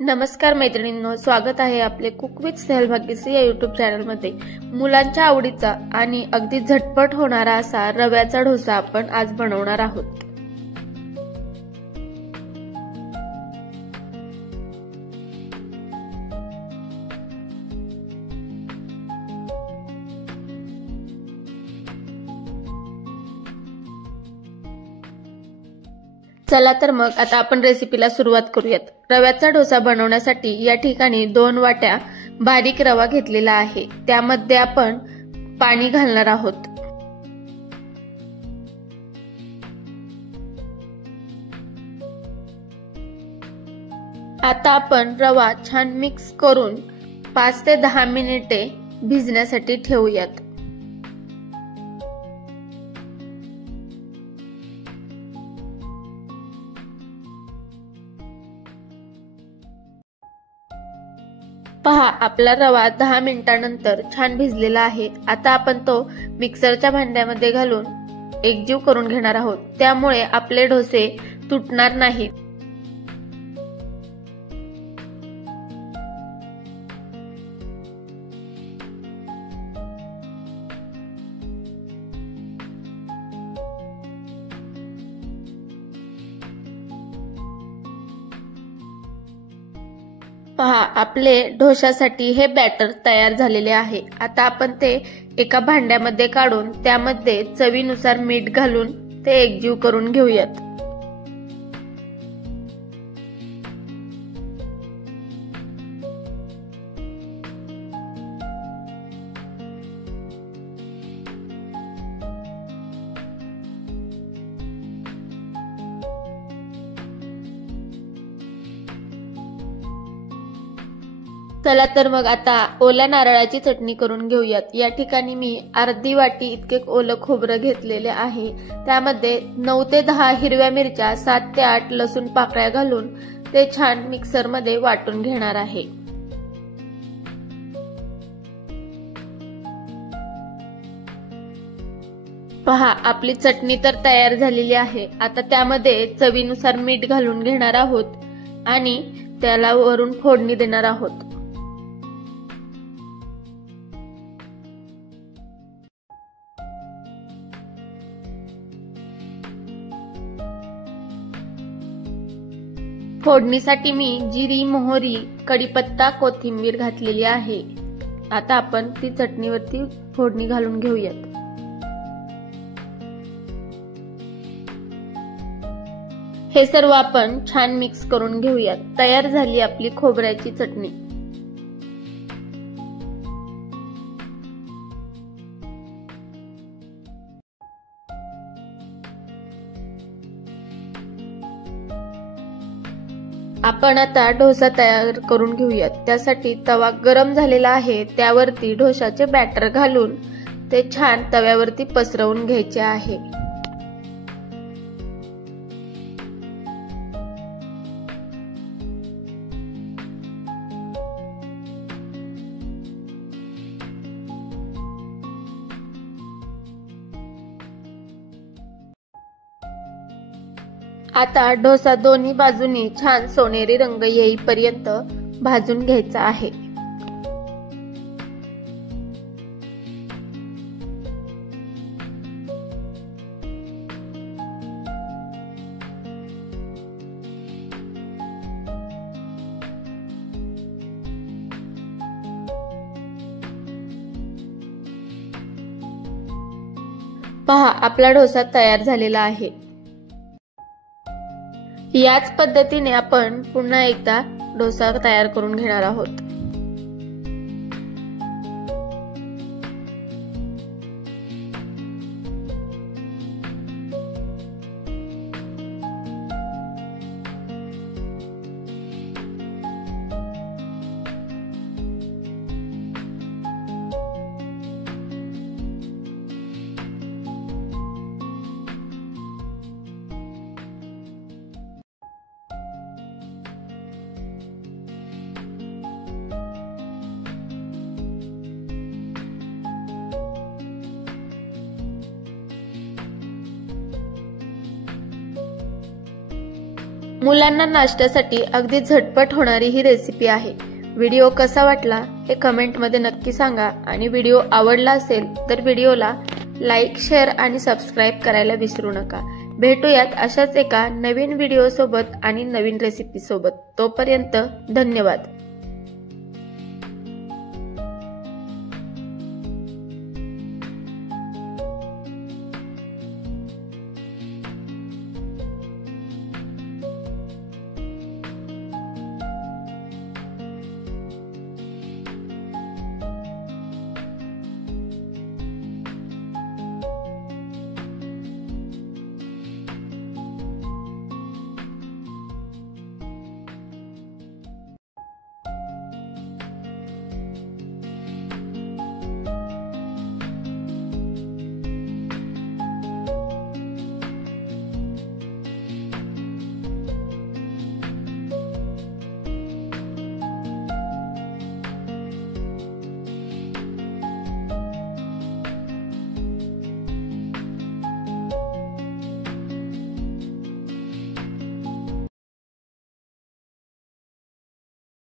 नमस्कार मैत्रिणींनो, स्वागत आहे आपले कुक विथ स्नेहल भाग्यश्री या यूट्यूब चॅनलमध्ये। मुलांच्या आवडीचा आणि अगदी झटपट होणारा असा रव्याचा डोसा आपण आज बनवणार आहोत। चला तर मग आता आपण रेसिपीला सुरुवात करूयात। रव्याचा डोसा बनवण्यासाठी या ठिकाणी 2 वाट्या बारीक रवा घेतलेला आहे। त्यामध्ये आपण पाणी घालणार आहोत। आता आपण रवा छान मिक्स करून 5 ते 10 मिनिटे भिजण्यासाठी ठेवूयात। पहा, आपला रवा 10 मिनिटांनंतर छान भिजलेला आहे। आता आपण तो मिक्सरच्या भांड्यामध्ये घालून एकजीव करून घेणार आहोत। त्यामुळे आपले डोसे तुटणार नाहीत। पहा, आपले डोशासाठी हे बॅटर तयार झालेले आहे। आता आपण ते एका भांड्यामध्ये काढून त्यामध्ये चवीनुसार मीठ घालून ते एकजीव करून घेऊयात। चला तर मग आता ओल्या नारळाची चटणी करून घेऊयात। या ठिकाणी मी अर्धी वाटी इतके ओलं खोबरं घेतलेले आहे। त्यामध्ये 9 ते 10 हिरव्या मिरच्या, 7 ते 8 लसूण पाकळ्या घालून ते छान मिक्सर मध्ये वाटून घेणार आहे। पहा, आपली चटणी तर तयार झालेली आहे। आता त्यामध्ये चवीनुसार मीठ घालून घेणार आहोत आणि त्याला वरून फोडणी देणार आहोत। फोडणीसाठी मी जिरी, मोहरी, कढीपत्ता, कोथिंबीर घातलेली आहे। आता आपण ती चटणीवरती फोडणी घालून घेऊयात। हे सर्व आपण छान मिक्स करून घेऊयात। तयार झाली आपली खोबऱ्याची चटणी। आपण आता डोसा तयार करून घेऊयात। त्यासाठी तवा गरम झालेला आहे। त्यावरती डोशाचे बॅटर घालून ते छान तव्यावरती पसरवून घ्यायचे आहे। आता डोसा दोन्ही बाजूनी छान सोनेरी रंग येईपर्यंत भाजून घ्यायचा आहे। पहा, आपला डोसा तयार झालेला आहे। याच पद्धतीने आपण पुन्हा एकदा डोसा तयार करून घेणार आहोत। मुलांना नाश्त्यासाठी अगदी झटपट होणारी ही रेसिपी आहे। व्हिडिओ कसा वाटला हे कमेंटमध्ये नक्की सांगा आणि व्हिडिओ आवडला असेल तर व्हिडिओला लाईक, शेअर आणि सबस्क्राईब करायला विसरू नका। भेटूयात अशाच एका नवीन व्हिडिओ सोबत आणि नवीन रेसिपी सोबत। तोपर्यंत धन्यवाद।